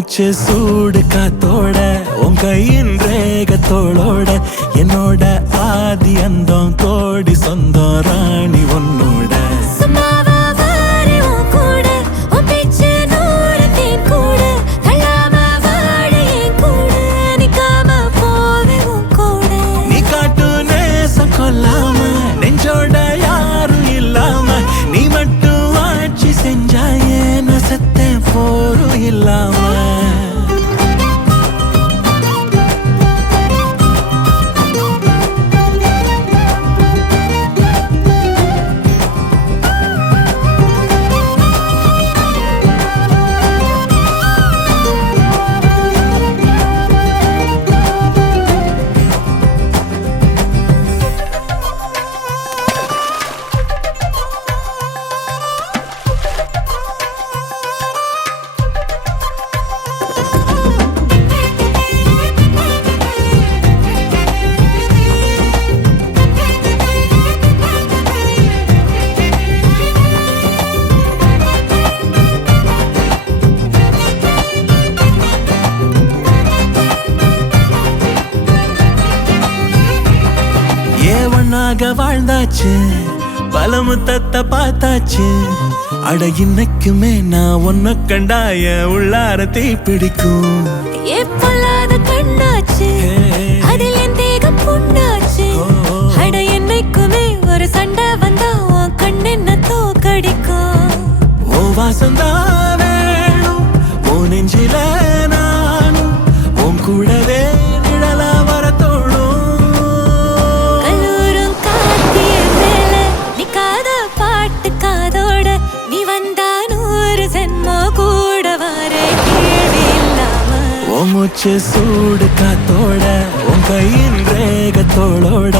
மூச்சு சூடு காத்தோட உன் கையின் ரேகத்தோளோட என்னோட ஆதி அந்தம் கோடி சொந்தம் ராணி உன்னோட நீ காட்டு நேசம் கொல்லாம நெஞ்சோட யாரும் இல்லாம நீ மட்டும் ஆட்சி செஞ்சாயே நான் செத்தேன் போரும் இல்லாம வாழ்ந்தாச்சு பல முத்தத்தை பார்த்தாச்சு அட இன்னைக்குமே நான் உன்ன கண்டாய உள்ளார தீ பிடிக்கும் கண்ணாச்சு அதில் என் தேகம் புண்ணாச்சு அட என்னைக்குமே ஒரு சண்டை வந்தா உன் கண் என்ன தோக்கடிக்கும் ஓ வாசந்தான் வேணும் ஓ நெஞ்சில நானும் உன் கூடவே நிழலா வர தோணும் மூச்சு சூடு காத்தோட உன் கையின் ரேகத்தோளோட